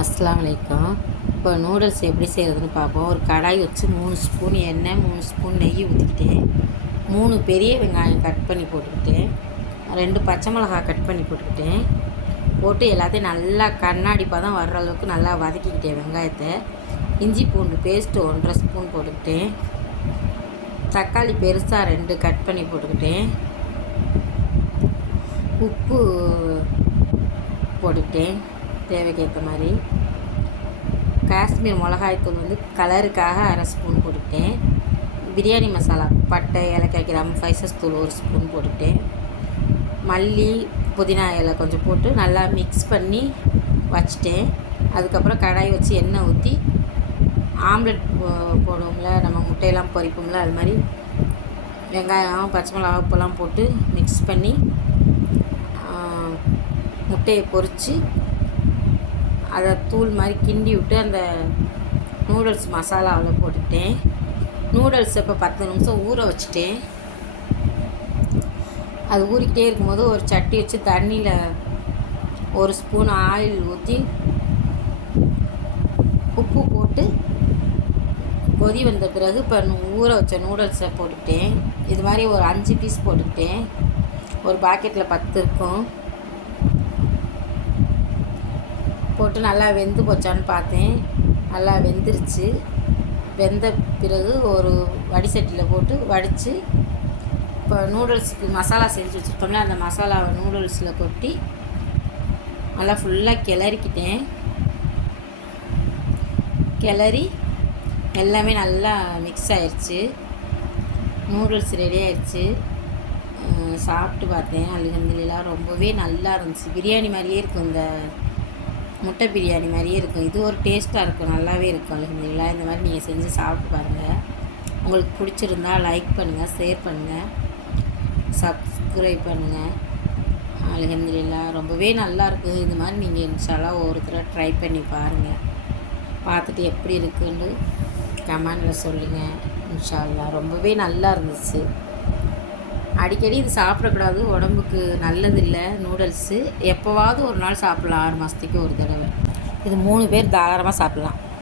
அஸ்லாம் வலைக்கம் இப்போ நூடுல்ஸ் எப்படி செய்கிறதுன்னு பார்ப்போம். ஒரு கடாய் வச்சு மூணு ஸ்பூன் எண்ணெய் மூணு ஸ்பூன் நெய் ஊற்றிக்கிட்டேன் மூணு பெரிய வெங்காயம் கட் பண்ணி போட்டுக்கிட்டேன். ரெண்டு பச்சை மிளகாய் கட் பண்ணி போட்டுக்கிட்டேன். போட்டு எல்லாத்தையும் நல்லா கண்ணாடி பதம் வர்ற அளவுக்கு நல்லா வதக்கிக்கிட்டேன் வெங்காயத்தை. இஞ்சி பூண்டு பேஸ்ட்டு ஒன்றரை ஸ்பூன் போட்டுக்கிட்டேன். தக்காளி பெருசாக ரெண்டு கட் பண்ணி போட்டுக்கிட்டேன். உப்பு போட்டுக்கிட்டேன். தேவைக்கேற்ற மாதிரி. காஷ்மீர் மிளகாய்த்தூள் வந்து கலருக்காக அரை ஸ்பூன் போட்டுக்கிட்டேன். பிரியாணி மசாலா பட்டை ஏலக்காய் கிராம் ஃபைசஸ் தூள் ஒரு ஸ்பூன் போட்டுக்கிட்டேன். மல்லி புதினா இலை கொஞ்சம் போட்டு நல்லா மிக்ஸ் பண்ணி வச்சிட்டேன். அதுக்கப்புறம் கடாய் வச்சு எண்ணெய் ஊற்றி ஆம்லெட் போ- போடுவோம்ல நம்ம முட்டையெல்லாம் பொரிப்போம்ல அது மாதிரி வெங்காயம் பச்சை மிளகா உப்பெல்லாம் போட்டு மிக்ஸ் பண்ணி முட்டையை பொரித்து அதை தூள் மாதிரி கிண்டி விட்டு அந்த நூடுல்ஸ் மசாலாவில் போட்டுட்டேன் நூடுல்ஸ் இப்போ பத்து நிமிஷம் ஊற வச்சுட்டேன். அது ஊறிக்கிட்டே இருக்கும்போது ஒரு சட்டி வச்சு தண்ணியில் ஒரு ஸ்பூன் ஆயில் ஊற்றி உப்பு போட்டு கொதி வந்த பிறகு இப்போ ஊற வச்ச நூடுல்ஸை போட்டுக்கிட்டேன். இது மாதிரி ஒரு அஞ்சு பீஸ் போட்டுக்கிட்டேன். ஒரு பாக்கெட்டில் பத்து இருக்கும். போட்டு நல்லா வெந்து போச்சான்னு பார்த்தேன். நல்லா வெந்துருச்சு. வெந்த பிறகு ஒரு வடிசட்டியில் போட்டு வடித்து இப்போ நூடுல்ஸுக்கு மசாலா செஞ்சு வச்சுருக்கோம்ல அந்த மசாலாவை நூடுல்ஸில் கொட்டி நல்லா ஃபுல்லாக கிளறிக்கிட்டேன். கிளறி எல்லாமே நல்லா மிக்ஸ் ஆயிடுச்சு நூடுல்ஸ் ரெடி ஆயிடுச்சு சாப்பிட்டு பார்த்தேன். அல்ஹம்துலில்லாஹ் ரொம்பவே நல்லா இருந்துச்சு. பிரியாணி மாதிரியே இருக்கும் இந்த முட்டை பிரியாணி மாதிரியே இருக்கும். இது ஒரு டேஸ்ட்டாக இருக்கும். நல்லாவே இருக்கும் அலமதுல்லா இந்த மாதிரி நீங்கள் செஞ்சு சாப்பிட்டு பாருங்கள் உங்களுக்கு பிடிச்சிருந்தா லைக் பண்ணுங்கள் ஷேர் பண்ணுங்கள் சப்ஸ்கிரைப் பண்ணுங்கள் அல்ஹம்துலில்லாஹ் ரொம்பவே நல்லாயிருக்கு இந்த இது மாதிரி நீங்கள் இன்ஷாலாக ஒரு ட்ரை பண்ணி பாருங்கள் பார்த்துட்டு எப்படி இருக்குன்னு கமெண்டில் சொல்லுங்கள் இன்ஷால்லா ரொம்பவே நல்லா இருந்துச்சு. அடிக்கடி இது சாப்பிடக்கூடாது. உடம்புக்கு நல்லதில்லை. நூடுல்ஸு. எப்போவாவது ஒரு நாள் சாப்பிட்லாம். ஆறு மாதத்துக்கு ஒரு தடவை. இது மூணு பேர் தாராளமாக சாப்பிட்லாம்.